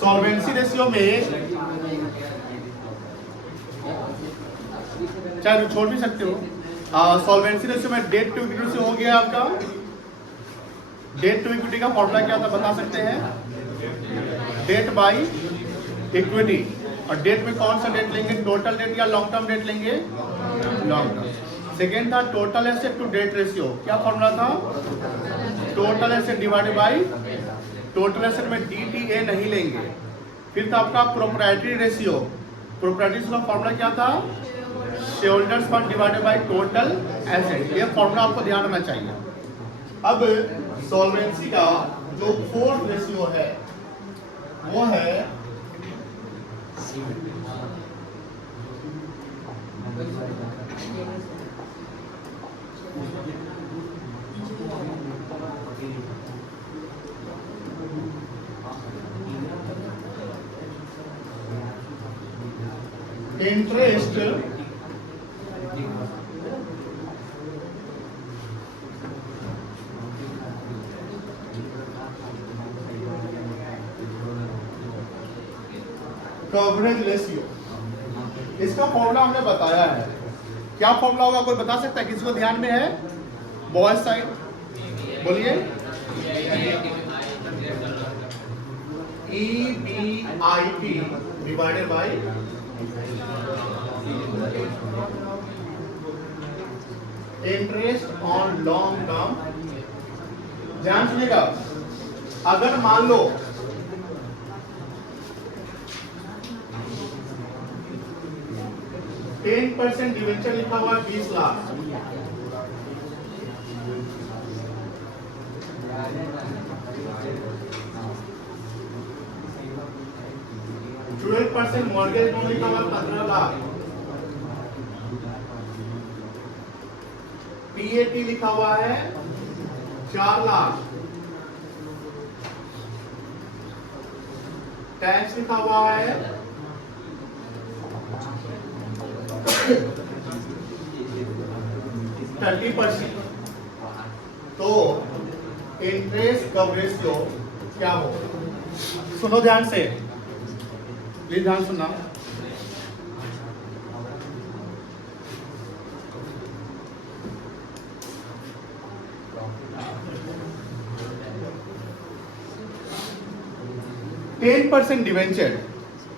Solvency ratio में चाहे छोड़ भी सकते हो। सॉल्वेंसी रेशियो में डेट टू इक्विटी रेशियो हो गया आपका। डेट टू इक्विटी का फॉर्मूला क्या था बता सकते हैं? Debt by equity. और डेट में कौन सा डेट लेंगे? टोटल डेट या लॉन्ग टर्म डेट लेंगे? Long term. सेकेंड था total asset to debt ratio. क्या फॉर्मूला था? Total asset divided by total asset में DTA नहीं लेंगे। फिर था आपका प्रोप्राइटरी रेशियो। प्रोप्राइटरी का फॉर्मूला क्या था? Shareholders fund divided by total asset. ये फॉर्मूला आपको ध्यान रखना चाहिए। अब सॉल्वेंसी का जो फोर्थ रेशियो है वो है इंटरेस्ट कवरेज रेशियो। इसका फॉर्मूला हमने बताया है। क्या फॉर्मूला होगा कोई बता सकता है? किसी को ध्यान में है? बॉयज साइड बोलिए। EBIT divided by interest on long term. ध्यान सुनिएगा, अगर मान लो 10% डिवेंचर लिखा हुआ है 20 लाख, %12 मॉर्गेज लोन लिखा हुआ है 15 लाख, PAT लिखा हुआ है 4 लाख, टैक्स लिखा हुआ है 30%। तो इंटरेस्ट कवरेज रेशियो क्या हो? सुनो ध्यान से, प्लीज ध्यान सुनना। %10 debenture,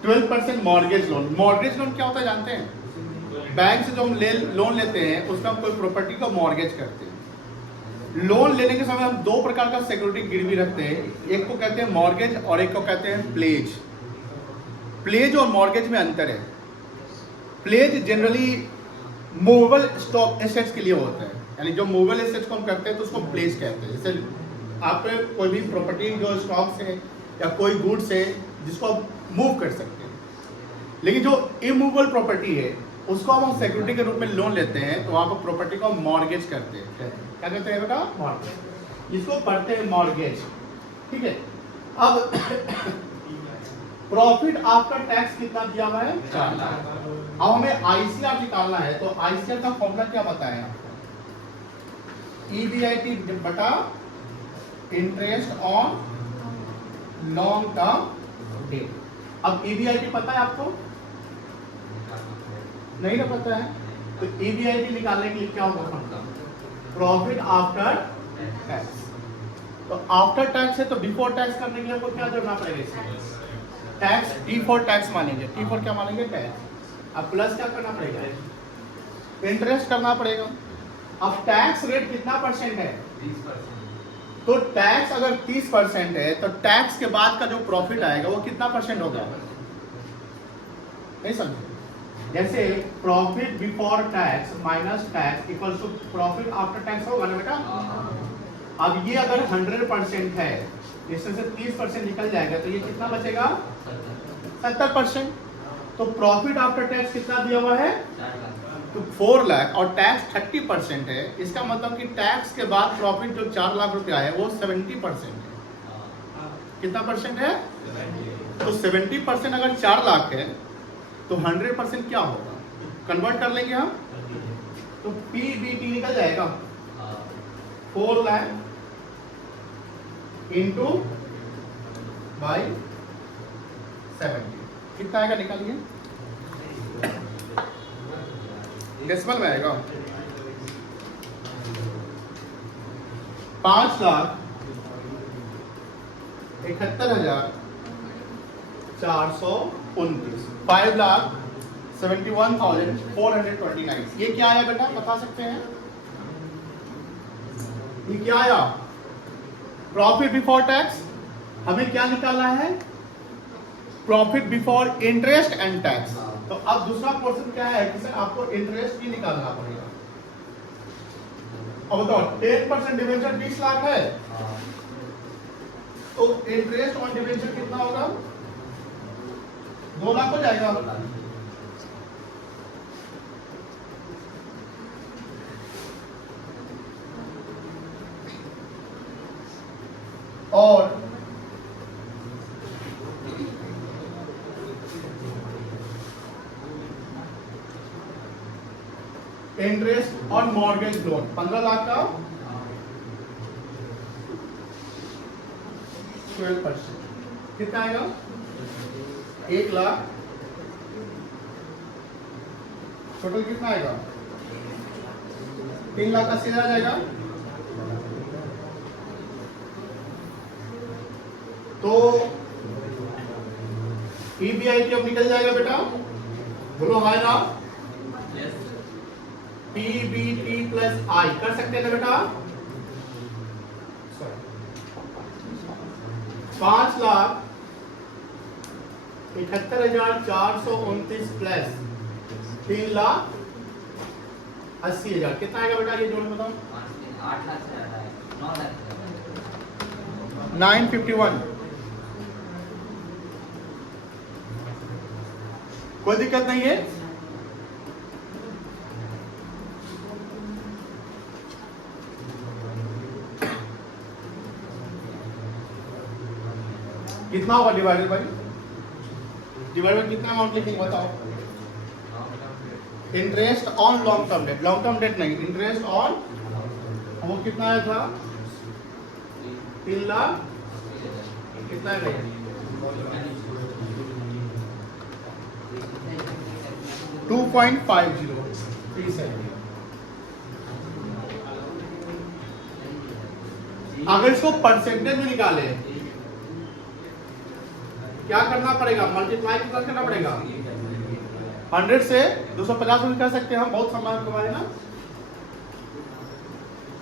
12% mortgage loan. Mortgage loan क्या होता है जानते हैं? बैंक से जो हम लोन लेते हैं उसमें हम कोई प्रॉपर्टी को मॉर्गेज करते हैं। लोन लेने के समय हम दो प्रकार का सिक्योरिटी गिरवी रखते हैं, एक को कहते हैं मॉर्गेज और एक को कहते हैं प्लेज। प्लेज और मॉर्गेज में अंतर है। Pledge generally movable stock assets के लिए होता है, यानी जो मूवेबल एसेट्स को हम करते हैं तो उसको प्लेज कहते हैं। जैसे आप कोई भी प्रॉपर्टी जो स्टॉक्स है या कोई गुड्स है जिसको आप मूव कर सकते हैं। लेकिन जो इमूवेबल प्रॉपर्टी है उसको हम सिक्योरिटी के रूप में लोन लेते हैं तो वहां पर प्रॉपर्टी को मॉर्गेज करते हैं। क्या कहते हैं बेटा? मॉर्गेज। इसको पढ़ते हैं मॉर्गेज, ठीक है। अब प्रॉफिट आफ्टर टैक्स कितना दिया हुआ है? 4 लाख। अब हमें ICR निकालना है तो ICR का फॉर्मूला क्या बताया? EBIT बटा interest on long term date. अब EBIT पता है आपको? नहीं ना पता है तो EBIT निकालने के लिए क्या होगा? Profit after tax. तो आफ्टर टैक्स है तो बिफोर टैक्स करने के लिए आपको क्या जोड़ना पड़ेगा? टैक्स T4 टैक्स मानेंगे। T4 क्या मानेंगे? टैक्स। अब प्लस क्या करना पड़ेगा? इंटरेस्ट करना पड़ेगा। अब टैक्स रेट कितना परसेंट है? 30%। तो टैक्स अगर 30% है तो टैक्स के बाद का जो प्रॉफिट आएगा वो कितना परसेंट होगा? नहीं समझे? जैसे profit before tax minus tax equals to profit after tax होगा ना बेटा। अब ये अगर 100% है, इसमें से 30% निकल जाएगा तो ये कितना बचेगा? 70%। तो प्रॉफिट आफ्टर टैक्स कितना दिया हुआ है? तो 4 लाख और टैक्स 30% है। इसका मतलब कि टैक्स के बाद प्रॉफिट जो 4 लाख रुपया है वो 70% है। कितना परसेंट है? तो 70% अगर 4 लाख है तो 100% क्या होगा? कन्वर्ट कर लेंगे हम तो PBT निकल जाएगा 4 लाख इंटू बाई 70 कितना आएगा निकालिए, डेसिमल में आएगा 5,71,429 5,71,429 ये क्या आया बेटा बता सकते हैं, ये क्या आया प्रॉफिट बिफोर टैक्स। हमें क्या निकालना है profit before interest and tax. तो अब दूसरा पोर्शन क्या है कि सर आपको इंटरेस्ट भी निकालना पड़ेगा। अब बताओ 10% डिवेंचर 20 लाख है तो इंटरेस्ट ऑन डिवेंचर कितना होगा 2 लाख हो जाएगा। और interest on mortgage loan 15 lakh का 12% कितना आएगा 1 लाख। टोटल कितना आएगा 3,80,000 आ जाएगा। तो EBIT अब निकल जाएगा बेटा, बोलो हाय ना। PBT प्लस I कर सकते हैं ना बेटा। 5,71,429 प्लस 3,80,000 कितना आएगा बेटा ये जोड़ बताओ 8 लाख से ज्यादा है 9 लाख 951। कोई दिक्कत नहीं है। कितना होगा डिवाइडेड बाय कितना अमाउंट लिखेंगे बताओ। Interest on long term date नहीं, इंटरेस्ट ऑन वो कितना आया था 3 लाख कितना है 2.50 अगर इसको परसेंटेज में निकाले क्या करना पड़ेगा मल्टीप्लाई कितना करना पड़ेगा 100 से 250 में कर सकते हैं हम, बहुत समान कमाए ना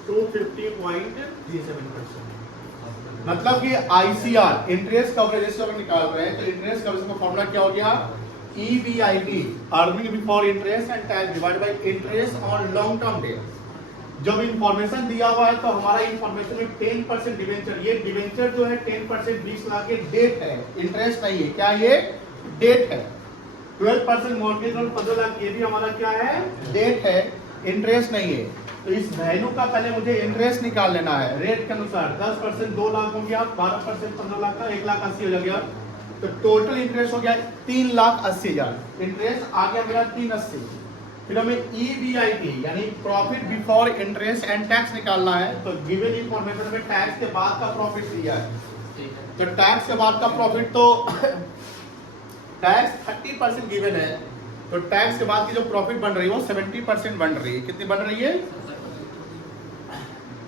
250.37%। मतलब कि ICR इंटरेस्ट कवरेज रेशियो अगर निकाल रहे हैं तो इंटरेस्ट कवरेज का फॉर्मूला क्या हो गया EBIT earning before interest and tax divided by interest on long term date. जब इंफॉर्मेशन दिया हुआ है तो हमारा इंफॉर्मेशन में 10% डिवेंचर, ये डिवेंचर जो है 10% 20 लाख के डेट है, इंटरेस्ट नहीं है। क्या ये डेट है। 12% मॉर्गेज लोन 15 लाख ये भी हमारा क्या है डेट है, इंटरेस्ट नहीं है। तो इस वैल्यू का पहले मुझे इंटरेस्ट निकाल लेना है रेट के अनुसार। 10% 2 लाख हो गया, 12% 15 लाख का 1,80,000 हो गया। तो टोटल इंटरेस्ट हो गया 3,80,000। इंटरेस्ट आ गया मेरा 380। फिर हमें EBIT यानी profit before interest and tax निकालना है। तो गिवन इंफॉर्मेशन में टैक्स के बाद का प्रॉफिट दिया है, तो टैक्स के बाद का प्रॉफिट तो टैक्स 30% गिवन है, तो टैक्स के बाद की जो प्रॉफिट बन रही है वो 70% बन रही है। कितनी बन रही है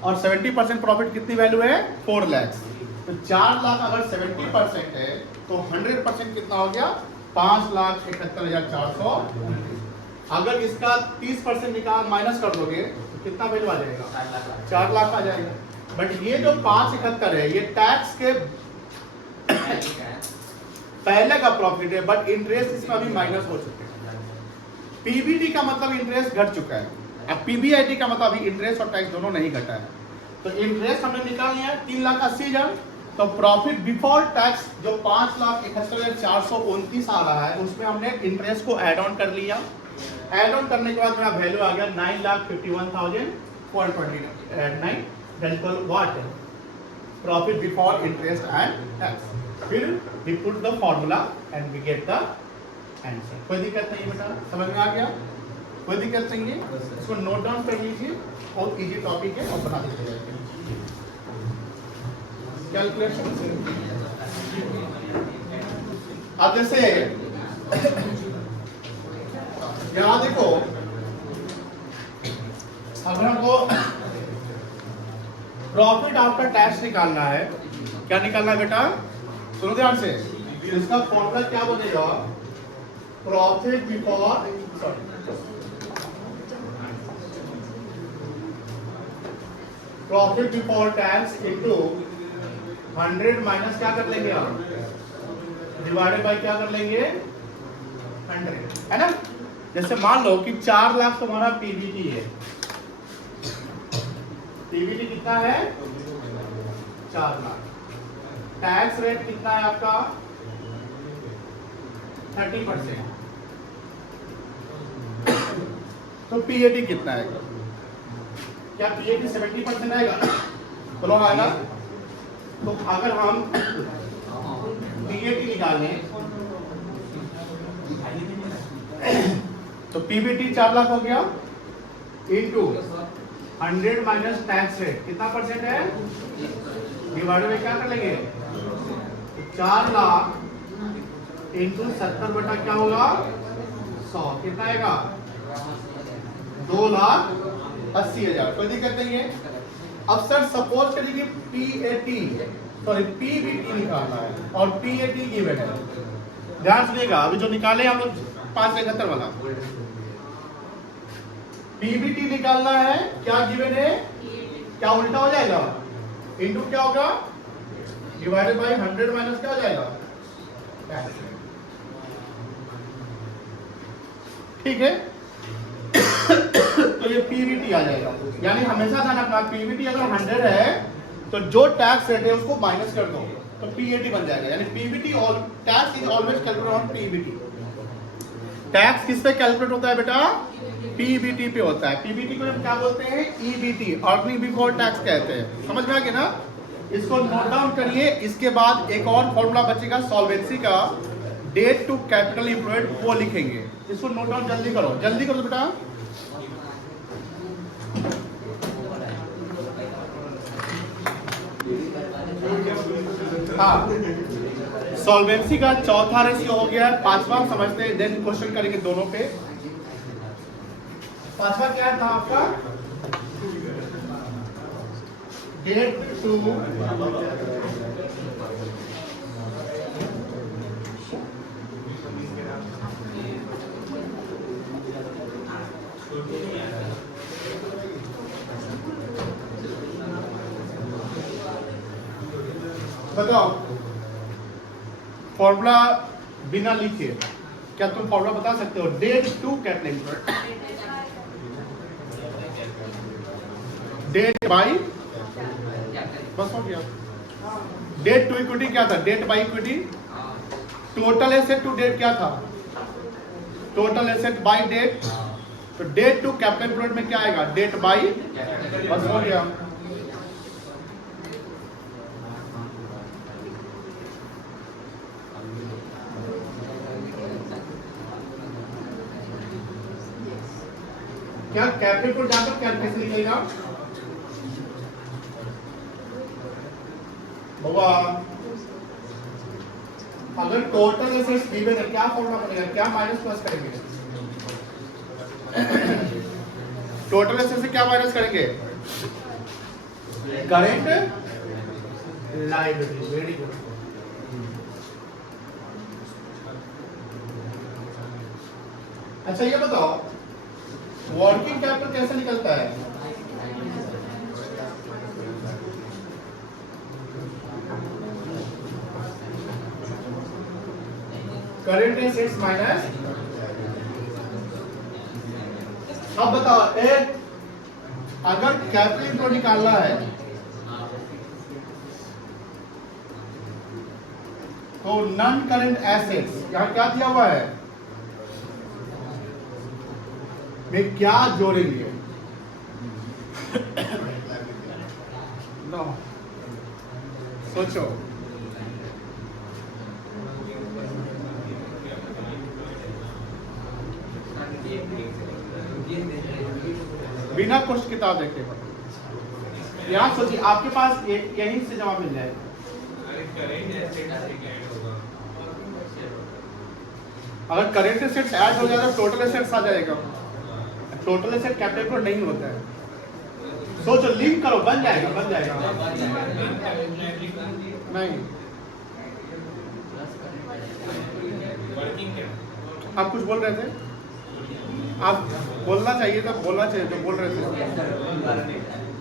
और 70% प्रॉफिट कितनी वैल्यू है 4 लाख। तो 4 लाख अगर 70% है तो 100% कितना हो गया 5,71,400। अगर इसका 30% निकाल माइनस कर दोगे तो कितना वैल्यू आ जाएगा 4 लाख आ जाएगा। बट ये जो 571 है ये टैक्स के पहले का प्रॉफिट है, बट इंटरेस्ट इसमें अभी माइनस हो चुके हैं। PBT का मतलब इंटरेस्ट घट चुका है, अब PBIT का मतलब अभी इंटरेस्ट और टैक्स दोनों नहीं घटा है। तो इंटरेस्ट हमने निकाल लिया 3,80,000। तो प्रॉफिट बिफोर टैक्स जो 5,71,429 आ रहा है उसमें हमने इंटरेस्ट को ऐड ऑन कर लिया। ऐड ऑन करने के बाद मेरा वैल्यू आ गया 9,51,429 that what profit before interest and tax. फिर we put the formula and we get the answer। कोई दिक्कत नहीं बेटा, समझ में आ गया? कोई दिक्कत नहीं है, इसको नोट डाउन कर लीजिए, बहुत इजी टॉपिक है और बना दीजिएगा। कैलकुलेशन से। अब जैसे यहां देखो, अगर हमको प्रॉफिट आफ्टर टैक्स निकालना है, क्या निकालना है बेटा, सुनो ध्यान से, इसका फॉर्मूला क्या बनेगा, profit before profit before tax into 100 minus क्या कर लेंगे आप, डिवाइडेड बाय क्या कर लेंगे 100, है ना। जैसे मान लो कि 4 लाख तुम्हारा पीबीटी है, पीबीटी कितना है 4 लाख, टैक्स रेट कितना है आपका 30%, तो पीएटी कितना है, क्या पीएटी 70% आएगा, बोलो आएगा। तो अगर हम पीएटी निकालें तो पीबीटी 4 लाख हो गया इनटू 100 माइनस टैक्स रेट कितना परसेंट है, डिवाइड में क्या कर लेंगे, 4 लाख इनटू 70 बटा क्या होगा 100, कितना आएगा 2,80,000, कोई दिक्कत नहीं है। अब सर सपोज करिए पीएटी सॉरी पीबीटी निकालना है और पीएटी गिवन है, ध्यान सुनिएगा, अभी जो निकाले हम लोग 571 वाला पीबीटी निकालना है, क्या गिवन है, क्या उल्टा हो जाएगा, इनटू क्या होगा, डिवाइडेड बाय 100 माइनस क्या हो जाएगा, ठीक है। तो ये पीबीटी आ जाएगा, यानी हमेशा ध्यान रखना पीबीटी अगर 100 है तो जो टैक्स रेट है उसको माइनस कर दो तो पीएटी बन जाएगा, यानी पीबीटी और tax is always calculated on PBT. Tax किस पे कैलकुलेट होता है बेटा, पीबीटी पे होता है। पीबीटी को हम क्या बोलते हैं, ईबीटी, अर्निंग बिफोर टैक्स कहते हैं, समझ में आ गया ना। इसको नोट डाउन करिए, इसके बाद एक और फॉर्मूला बचेगा सॉल्वेंसी का, डेट टू कैपिटल एम्प्लॉयड, वो लिखेंगे, इसको नोट डाउन जल्दी करो, जल्दी करो बेटा। हाँ, सॉल्वेंसी का चौथा रेशियो हो गया है, पांचवा समझते हैं, देन क्वेश्चन करेंगे दोनों पे। पांचवा क्या था आपका, डेट टू बताओ, फॉर्मूला बिना लिखे क्या तुम फॉर्मूला बता सकते हो, debt to capital, debt by, बस हो गया। डेट टू इक्विटी क्या था, debt by equity. Total asset to debt क्या था, टोटल एसेट बाई डेट। तो डेट टू कैपिटल एम्प्लॉयड में क्या आएगा, डेट बाई, बस हो गया। क्या कैपिटल को जाकर कैलकुलेशन निकलेगा बाबा, अगर टोटल एसेट्स गिवन है क्या फॉर्मूला बनेगा, क्या माइनस प्लस करेंगे, टोटल एसेट्स से क्या माइनस करेंगे, करेंट लायबिलिटी, वेरी गुड। अच्छा ये बताओ वर्किंग कैपिटल कैसे निकलता है, करंट एसेट्स माइनस, अब बताओ एक अगर कैपिटल इनको निकालना है तो नॉन करंट एसेट्स यहां क्या दिया हुआ है, में क्या जोड़ेंगे, नो सोचो, बिना कुछ किताब देखे यहां सोचिए, आपके पास यहीं से जवाब मिल जाएगा। अगर करेंट एसेट्स ऐड हो जाए तो टोटल एसेट्स आ जाएगा। टोटल एसेट कैपिटल पर नहीं होता है। सोचो लिंक करो, बन जाएगा नहीं। आप कुछ बोल रहे थे, आप बोलना चाहिए था, बोलना चाहिए जो बोल रहे थे।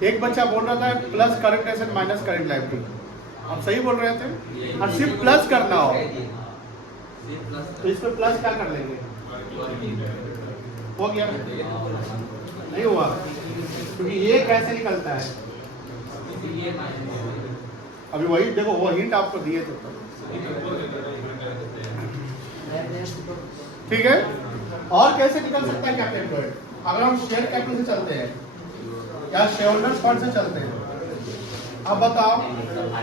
एक बच्चा बोल रहा था plus current asset minus current liability, आप सही बोल रहे थे। और सिर्फ प्लस करना हो तो इस पे प्लस क्या कर लेंगे, हो गया नहीं हुआ, क्योंकि ये कैसे निकलता है। अभी वही देखो, वो हिंट आपको दिए थे, ठीक है। और कैसे निकल सकता है कैपिटल, अगर हम शेयर कैपिटल से चलते हैं या शेयर होल्डर्स फंड से चलते हैं। अब बताओ,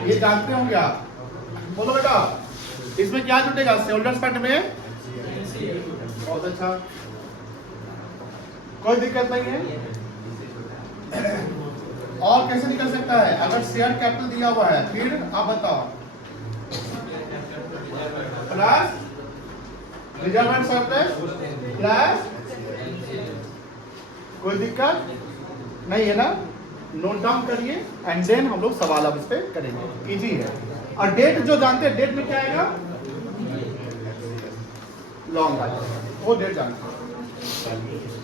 ये जानते होंगे आप, बोलो बेटा इसमें क्या जुटेगा शेयर होल्डर्स फंड में। बहुत अच्छा, कोई दिक्कत नहीं है। और कैसे निकल सकता है, अगर शेयर कैपिटल दिया हुआ है फिर आप बताओ plus reserve and surplus plus, कोई दिक्कत नहीं है ना। नोट डाउन करिए एंड देन हम लोग सवाल अब इस पे करेंगे, इजी है। और डेट जो जानते हैं, डेट में क्या आएगा, लॉन्ग आएगा, वो डेट जानते हैं।